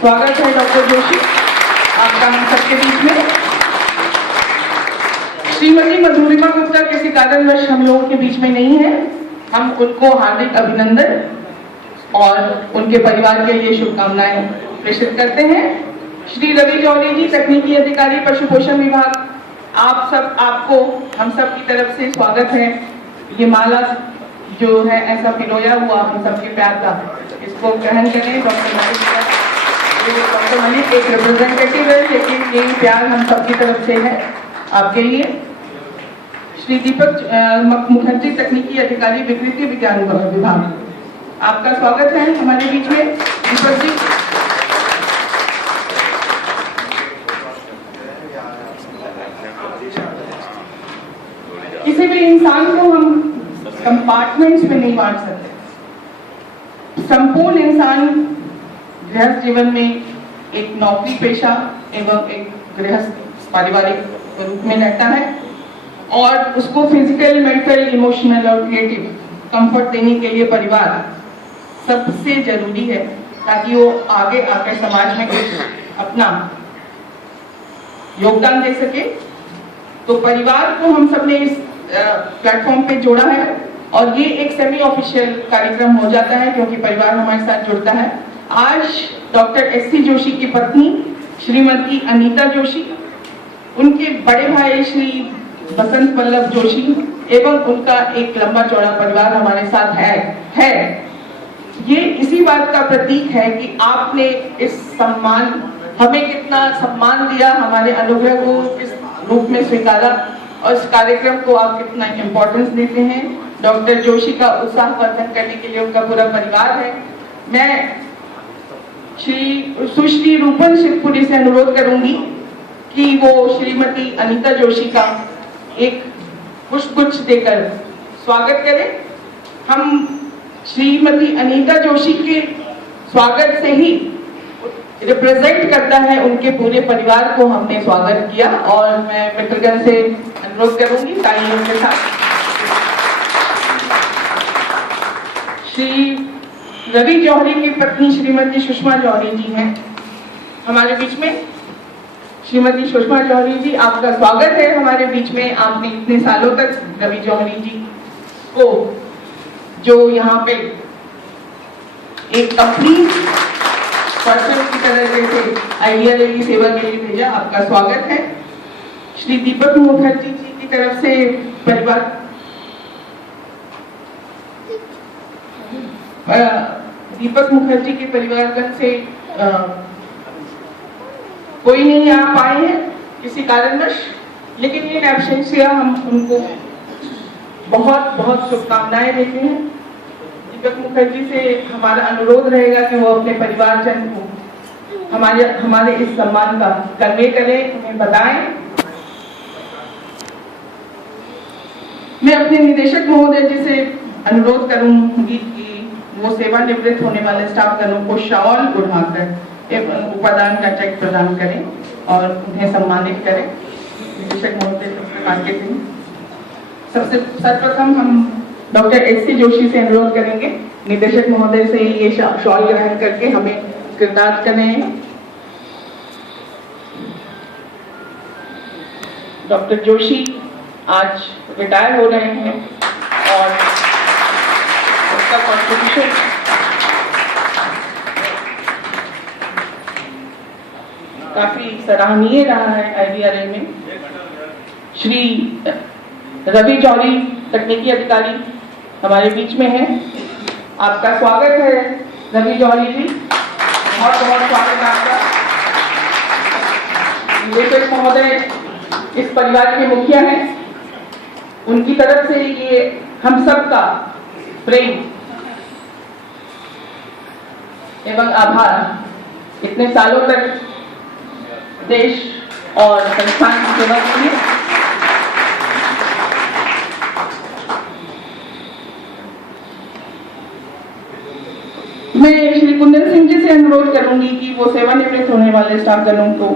स्वागत है डॉक्टर जोशी आपका हम सबके बीच में। श्रीमती मधुरिमा गुप्ता किसी कारणवश हम लोगों के बीच में नहीं है। हम उनको हार्दिक अभिनंदन और उनके परिवार के लिए शुभकामनाएं प्रेषित करते हैं। श्री रवि जौहरी जी, तकनीकी अधिकारी पशु पोषण विभाग, आपको हम सब की तरफ से स्वागत है। ये माला जो है ऐसा पिरोया हुआ हम सबके प्यार का, इसको ग्रहण करें। डॉक्टर मलिक एक रिप्रेजेंटेटिव है, लेकिन ये प्यार हम सबकी तरफ से है आपके लिए। श्री दीपक मुखर्जी, तकनीकी अधिकारी विकृति विज्ञान विभाग, आपका स्वागत है हमारे बीच में। दीपक जी, किसी भी इंसान को हम कंपार्टमेंट्स में नहीं बांट सकते। संपूर्ण इंसान गृहस्थ जीवन में एक नौकरी पेशा एवं एक गृहस्थ पारिवारिक रूप में रहता है और उसको फिजिकल, मेंटल, इमोशनल और क्रिएटिव कंफर्ट देने के लिए परिवार सबसे जरूरी है, ताकि वो आगे आकर समाज में अपना योगदान दे सके। तो परिवार को हम सबने इस प्लेटफॉर्म पे जोड़ा है और ये एक सेमी ऑफिशियल कार्यक्रम हो जाता है क्योंकि परिवार हमारे साथ जुड़ता है। आज डॉक्टर एस.सी. जोशी की पत्नी श्रीमती अनीता जोशी, उनके बड़े भाई श्री बसंत वल्लभ जोशी एवं उनका एक लंबा चौड़ा परिवार हमारे साथ है। ये इसी बात का प्रतीक है कि आपने इस हमें कितना सम्मान दिया, हमारे अनुग्रह को किस रूप में स्वीकारा और इस कार्यक्रम को आप कितना इम्पोर्टेंस देते हैं। डॉक्टर जोशी का उत्साहवर्धन करने के लिए उनका पूरा परिवार है। मैं सुश्री रूपन शिवपुरी से अनुरोध करूंगी कि वो श्रीमती अनीता जोशी का एक पुष्पगुच्छ देकर स्वागत करें। हम श्रीमती अनीता जोशी के स्वागत से ही रिप्रेजेंट करता है उनके पूरे परिवार को हमने स्वागत किया और मैं मित्रगण से अनुरोध करूंगी तालियों के साथ। श्री रवि जौहरी की पत्नी श्रीमती सुषमा जौहरी जी हैं हमारे बीच में। श्रीमती सुषमा जौहरी जी, आपका स्वागत है हमारे बीच में। आपने इतने सालों तक रवि जौहरी जी को जो यहाँ पे एक अपनी पर्सन की तरह जैसे आइडिया की सेवा के लिए भेजा, आपका स्वागत है। श्री दीपक मुखर्जी जी की तरफ से परिवार दीपक मुखर्जी के परिवारगण से कोई नहीं आ पाए हैं किसी कारणवश, लेकिन इन एब्सेंसिया हम उनको बहुत बहुत शुभकामनाएं देते हैं। दीपक मुखर्जी से हमारा अनुरोध रहेगा कि वो अपने परिवारजन को हमारे इस सम्मान का कन्वे करें, उन्हें बताएं। मैं अपने निदेशक महोदय जी से अनुरोध करूंगी कि वो सेवानिवृत्त होने वाले स्टाफगणों को शॉल उड़ाकर एवं उपादान का चेक प्रदान करें और उन्हें सम्मानित करें। निदेशक महोदय सबसे सर्वप्रथम हम डॉक्टर एस.सी. जोशी से अनुरोध करेंगे, निदेशक महोदय से ये शॉल ग्रहण करके हमें कृतार्थ करें। डॉक्टर जोशी आज रिटायर हो रहे हैं और उसका कॉन्ट्रीब्यूशन काफी सराहनीय रहा है आईवीआरएल में। श्री रवि जौहरी, तकनीकी अधिकारी हमारे बीच में है। आपका स्वागत है रवि जौहरी जी, बहुत बहुत स्वागत है आपका। निदेशक महोदय इस परिवार के मुखिया हैं, उनकी तरफ से ये हम सबका प्रेम एवं आभार इतने सालों तक देश और संस्थान की सेवा के लिए। मैं श्री कुंदन सिंह जी से अनुरोध करूंगी कि वो सेवानिवृत्त होने वाले स्टाफगणों को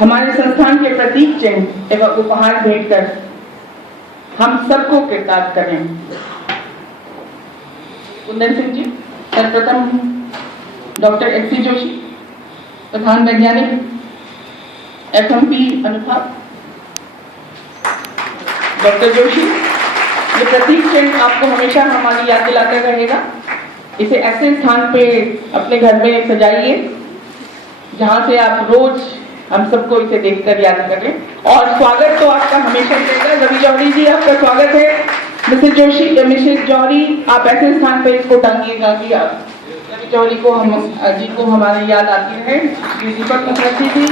हमारे संस्थान के प्रतीक चिन्ह एवं उपहार भेंट कर हम सबको कृतार्थ करें। कुंदन सिंह जी, सर्वप्रथम डॉक्टर एस.सी. जोशी, प्रधान वैज्ञानिक FMP अनुभाग डॉक्टर जोशी, ये प्रतीक चिन्ह आपको हमेशा हमारी याद दिलाता रहेगा। इसे ऐसे स्थान पे अपने घर में सजाइए जहां से आप रोज हम सबको इसे देखकर याद करें। और स्वागत तो आपका हमेशा रहेगा। रवि जौहरी जी, आपका स्वागत है। मिसेज जोशी, मिसेज जौहरी, आप ऐसे स्थान पे इसको टांगिएगा कि आप रवि जौहरी को हमारी याद आती है। श्री दीपक मुखर्जी जी,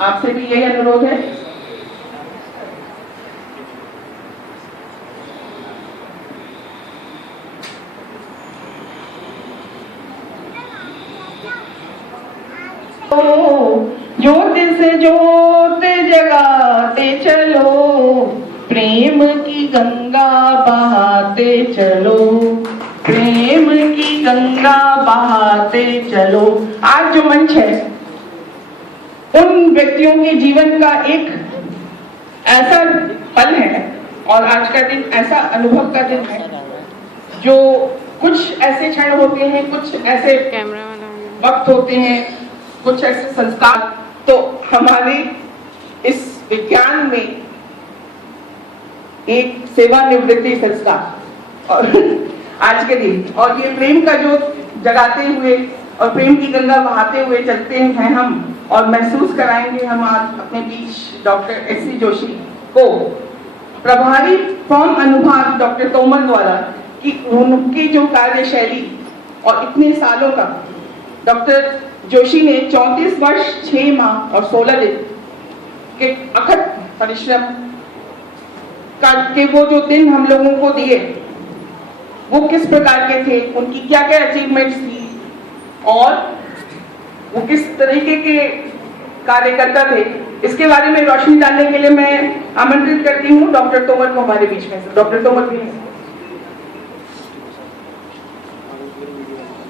आपसे भी यही अनुरोध है। ज्योत से ज्योत जगाते चलो, प्रेम की गंगा बहाते चलो, प्रेम की गंगा बहाते चलो। आज जो मंच है उन व्यक्तियों के जीवन का एक ऐसा पल है और आज का दिन ऐसा अनुभव का दिन है जो कुछ ऐसे क्षण होते हैं, कुछ ऐसे वक्त होते हैं, कुछ ऐसे संस्कार तो हमारे इस विज्ञान में एक सेवानिवृत्ति संस्कार और आज के दिन और ये प्रेम का जो जगाते हुए और प्रेम की गंगा बहाते हुए चलते हैं हम और महसूस कराएंगे हम आज अपने बीच डॉक्टर SC जोशी को प्रभारी फॉर्म अनुभाग डॉक्टर तोमर द्वारा कि उनकी जो कार्यशैली और इतने सालों का डॉक्टर जोशी ने 34 वर्ष 6 माह और 16 दिन के अथक परिश्रम के वो जो दिन हम लोगों को दिए वो किस प्रकार के थे, उनकी क्या क्या अचीवमेंट्स थी और वो किस तरीके के कार्यकर्ता थे, इसके बारे में रोशनी डालने के लिए मैं आमंत्रित करती हूँ डॉक्टर तोमर को हमारे बीच में। डॉक्टर तोमर भी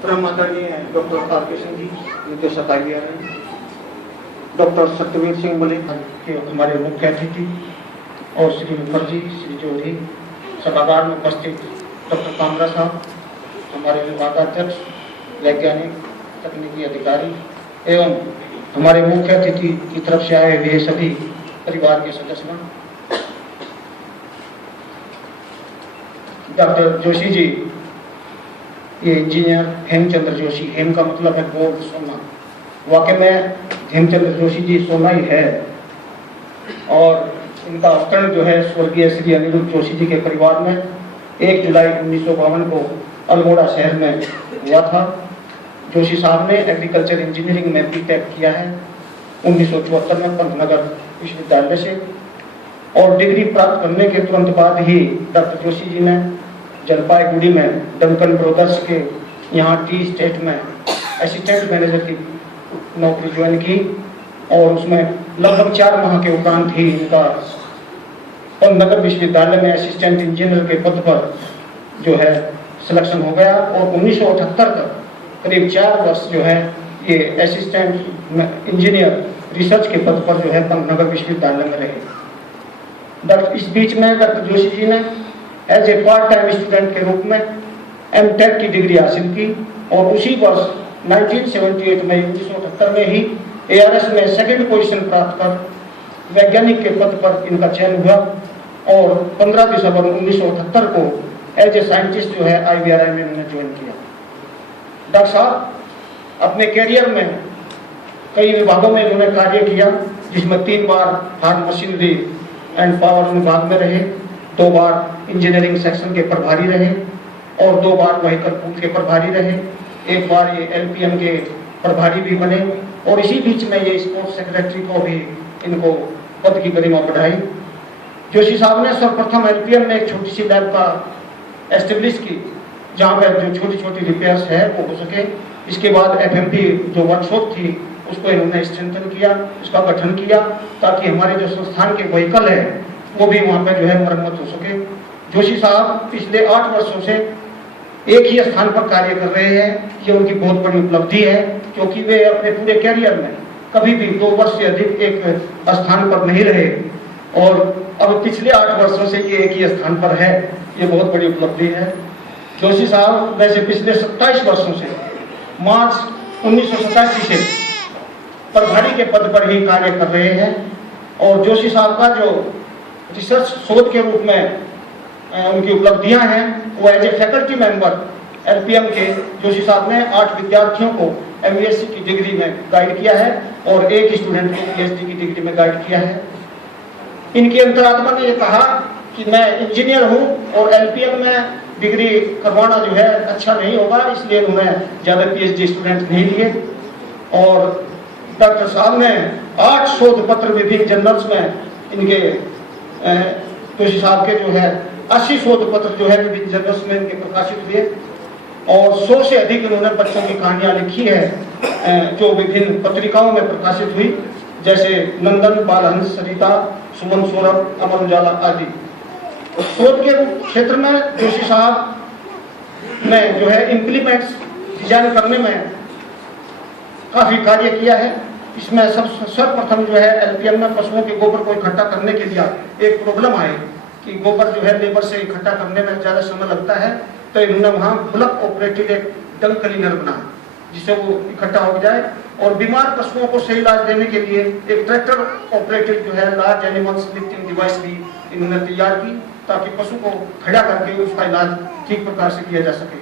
डॉक्टर तारकिशन जी, निर्देशक IBR, डॉक्टर सत्यवीर सिंह मलिक के हमारे मुख्य अतिथि और श्री मुखर्जी, श्री जौहरी, सभागार में उपस्थित डॉक्टर कामरा साहब, हमारे विभागाध्यक्ष, वैज्ञानिक, तकनीकी अधिकारी एवं हमारे मुख्य अतिथि की तरफ से आए हुए सभी परिवार के सदस्य, डॉक्टर जोशी जी, ये इंजीनियर हेमचंद्र जोशी, हेम का मतलब है गोल्ड, सोना। वाकई में हेमचंद्र जोशी जी सोना ही है और इनका अवतरण जो है स्वर्गीय श्री अनिरुद्ध जोशी जी के परिवार में 1 जुलाई 1952 को अल्मोड़ा शहर में हुआ था। जोशी साहब ने एग्रीकल्चर इंजीनियरिंग में B.Tech किया है 1974 में पंतनगर विश्वविद्यालय से और डिग्री प्राप्त करने के तुरंत बाद ही डॉक्टर जोशी जी ने जलपाईगुड़ी में डंकन ब्रदर्स के यहाँ टी स्टेट में असिस्टेंट मैनेजर की नौकरी ज्वाइन की और उसमें लगभग 4 माह के उपरांत ही इनका पंतनगर विश्वविद्यालय में असिस्टेंट इंजीनियर के पद पर जो है सिलेक्शन हो गया और 1978 तक करीब 4 वर्ष जो है ये असिस्टेंट इंजीनियर रिसर्च के पद पर जो है पंतनगर विश्वविद्यालय में रहे। इस बीच में डॉक्टर जोशी जी ने as a part time student के रूप में M.Tech की डिग्री हासिल की और उसी वर्ष 1978 में 1978 में ही ARS में 2nd पोजीशन प्राप्त कर वैज्ञानिक के पद पर इनका चयन हुआ और 15 दिसंबर 1978 को एज ए साइंटिस्ट जो है IBRI में इन्होंने ज्वाइन किया। डॉक्टर साहब अपने कैरियर में कई विभागों में इन्होंने कार्य किया, जिसमें 3 बार फार्म मशीनरी एंड पावर विभाग में रहे, 2 बार इंजीनियरिंग सेक्शन के प्रभारी रहे और 2 बार व्हीकल पूल के प्रभारी रहे, 1 बार ये LPM के प्रभारी भी बने और इसी बीच में ये स्पोर्ट्स सेक्रेटरी को भी इनको पद की गरिमा बढ़ाई। जोशी साहब ने सर्वप्रथम LPM में एक छोटी सी लैब का एस्टेब्लिश की जहाँ पर जो छोटी छोटी रिपेयर्स है वो हो सके। इसके बाद FMP जो वर्कशॉप थी उसको इन्होंने स्ट्रेंथन किया, उसका गठन किया ताकि हमारे जो संस्थान के व्हीकल है वो भी वहाँ पे जो है मरम्मत हो सके। जोशी साहब पिछले 8 वर्षों से एक ही स्थान पर कार्य कर रहे हैं, ये उनकी बहुत बड़ी उपलब्धि है क्योंकि वे अपने पूरे कैरियर में कभी भी 2 वर्ष से अधिक एक स्थान पर नहीं रहे और अब पिछले 8 वर्षों से ये एक ही स्थान पर है, ये बहुत बड़ी उपलब्धि है। जोशी साहब वैसे पिछले 27 वर्षों से मार्च 1987 से प्रभारी के पद पर ही कार्य कर रहे हैं। और जोशी साहब का जो रिसर्च शोध के रूप में उनकी उपलब्धियां हैं, वो as a faculty member LPM के जोशी साहब ने 8 विद्यार्थियों को एमबीएससी की डिग्री में गाइड किया है और एक स्टूडेंट को पीएचडी की डिग्री में गाइड किया है। इनकी अंतरात्मा ने ये कहा कि मैं इंजीनियर हूं और एलपीएम में डिग्री करवाना जो है अच्छा नहीं होगा, इसलिए उन्होंने ज़्यादा पीएचडी स्टूडेंट नहीं लिए। और डॉक्टर साहब ने 8 शोध पत्र विभिन्न जर्नल्स में इनके जोशी साहब के जो है 80 शोध पत्र जो है विभिन्न जर्नल्स में इनके प्रकाशित हुए और 100 से अधिक इन्होंने बच्चों की कहानियां लिखी है जो विभिन्न पत्रिकाओं में प्रकाशित हुई, जैसे नंदन, बालहंस, सरिता, सुमन, सौरभ, अमर उजाला आदि। शोध के क्षेत्र में जोशी साहब ने जो है इम्प्लीमेंट्स डिजाइन करने में काफी कार्य किया है। इसमें सर्वप्रथम जो है एलपीएम में पशुओं के गोबर को इकट्ठा करने के लिए एक प्रॉब्लम आई कि गोबर जो है लेबर से इकट्ठा करने में ज्यादा समय लगता है, तो इन्होंने वहां ब्लॉक ऑपरेटेड एक डंग क्लीनर बनाया जिससे वो इकट्ठा हो जाए। और बीमार पशुओं को सही इलाज देने के लिए एक ट्रैक्टर ऑपरेटेड जो है लार्ज एनिमल्स लिफ्टिंग डिवाइस भी इन्होंने तैयार की ताकि पशु को खड़ा करके उसका इलाज ठीक प्रकार से किया जा सके।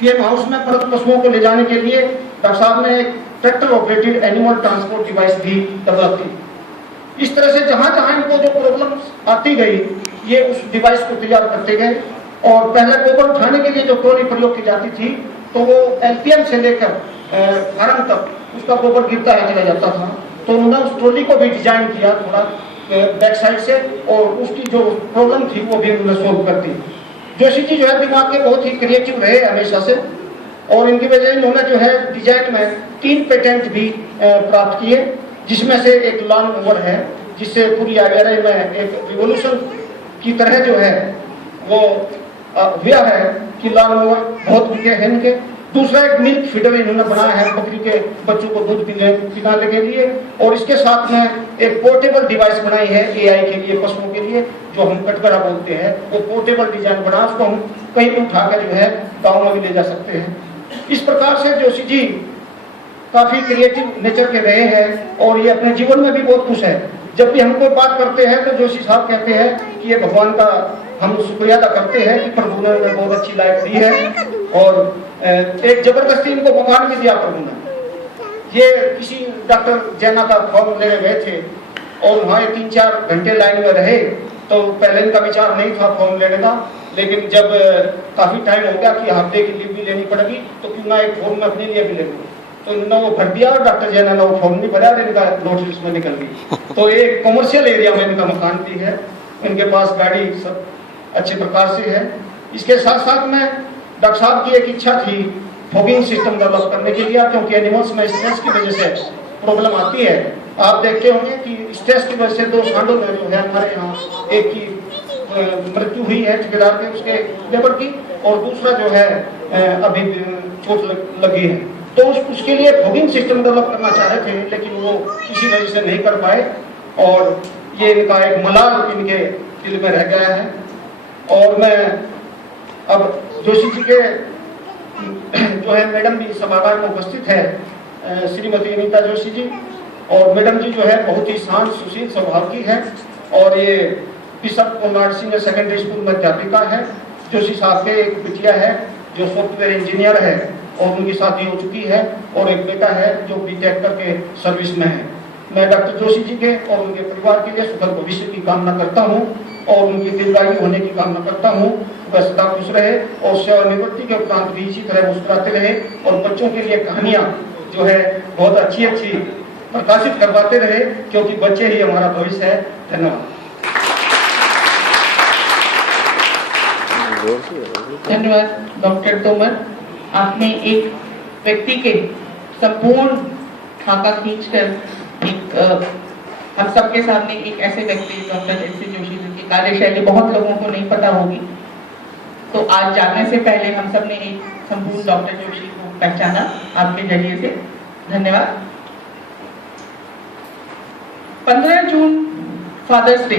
पीएम हाउस में मृत पशुओं को ले जाने के लिए डॉक्टर साहब ने एक tractor operated animal transport device भी डेवलप की। इस तरह से जहां जहां इनको जो प्रॉब्लम आती गई, ये उस डिवाइस को तैयार करते गए। और पहले गोबर उठाने के लिए जो ट्रॉली प्रयोग की जाती थी, तो वो एलपीएम से लेकर फार्म तक उसका गोबर गिरता है चला जाता था, तो उन्होंने उस ट्रॉली को भी डिजाइन किया थोड़ा बैक साइड से और उसकी जो प्रॉब्लम थी वो भी उन्होंने सोल्व कर दी। जोशी जी जो है दिमाग के बहुत ही क्रिएटिव रहे हमेशा से और इनकी वजह इन्होंने जो है डिजाइन में 3 पेटेंट भी प्राप्त किए, जिसमें से एक लॉन मूवर है जिससे पूरी एरिया में एक रिवोल्यूशन की तरह जो है वो हुआ है कि लॉन मूवर बहुत बिके हैं इनके। दूसरा एक मिल्क फीडर इन्होंने बनाया है बकरी के बच्चों को दूध पिलाने के लिए। और इसके साथ में एक पोर्टेबल डिवाइस बनाई है एआई के लिए, पशुओं के लिए, जो हम कटघरा बोलते हैं। वो पोर्टेबल डिजाइन बना, उसको हम कहीं भी उठाकर जो है गाँव में भी ले जा सकते हैं। इस प्रकार से जोशी जी काफी क्रिएटिव नेचर के रहे हैं और ये अपने जीवन में भी बहुत खुश है। जब भी हम कोई बात करते हैं तो जोशी साहब कहते हैं कि ये भगवान का हम शुक्रिया अदा करते हैं कि प्रभु ने उन्हें बहुत अच्छी लाइफ दी है। और एक जबरदस्ती इनको मकान भी दिया प्रभु ने। ये किसी डॉक्टर जैना का फॉर्म लेने गए थे और वहाँ 3-4 घंटे लाइन में रहे, तो पहले इनका विचार नहीं था फॉर्म लेने का, लेकिन जब काफी टाइम हो गया कि हफ्ते की लीव भी लेनी पड़ेगी तो क्यों ना एक फॉर्म अपने लिए भी ले लूँ, तो इन्होंने वो भर दिया और डॉक्टर जैना ने वो फॉर्म नहीं भरा और इनका नोटिस उसमें निकल गई। तो एक कमर्शियल एरिया में इनका मकान भी है, इनके पास गाड़ी सब अच्छे प्रकार से है। इसके साथ साथ में डॉक्टर साहब की एक इच्छा थी फॉगिंग सिस्टम डेवलप करने के लिए, क्योंकि एनिमल्स में स्ट्रेस की वजह से प्रॉब्लम आती है। आप देखते होंगे कि स्ट्रेस की वजह से 2 सांडों में जो है हमारे यहाँ एक की मृत्यु हुई है ठेकेदार के उसके लेबर की, और दूसरा जो है अभी चोट लगी है। तो उसके लिए फॉगिंग सिस्टम डेवलप करना चाह रहे थे, लेकिन वो किसी वजह से नहीं कर पाए और ये इनका एक मलाल इनके दिल में रह गया है। और मैं अब जोशी जी के जो है मैडम भी सभागार में उपस्थित है, श्रीमती अनीता जोशी जी, और मैडम जी जो है बहुत ही शांत सुशील स्वभाव की है और ये bishop convent senior secondary school में अध्यापिका है। जोशी साहब के एक बिटिया है जो सॉफ्टवेयर इंजीनियर है और उनकी शादी हो चुकी है, और एक बेटा है जो बीटेक करके सर्विस में है। मैं डॉक्टर जोशी जी के और उनके परिवार के लिए सुखद भविष्य की कामना करता हूँ और उनकी दीर्घायु होने की कामना करता हूँ। वह सदा खुश रहे और सेवानिवृत्ति के उपरांत भी इसी तरह मुस्कुराते रहे और बच्चों के लिए कहानियाँ जो है बहुत अच्छी अच्छी प्रकाशित करवाते रहे, क्योंकि बच्चे ही हमारा भविष्य है। धन्यवाद। धन्यवाद डॉक्टर तोमर। आपने एक व्यक्ति के संपूर्ण खाका खींचकर एक हम सबके सामने एक ऐसे व्यक्ति doctor S C Joshi ji की कार्यशैली बहुत लोगों को नहीं पता होगी, तो आज जानने से पहले हम सब ने एक संपूर्ण डॉक्टर जोशी को पहचाना आपके जरिए से। धन्यवाद। 15 जून फादर्स डे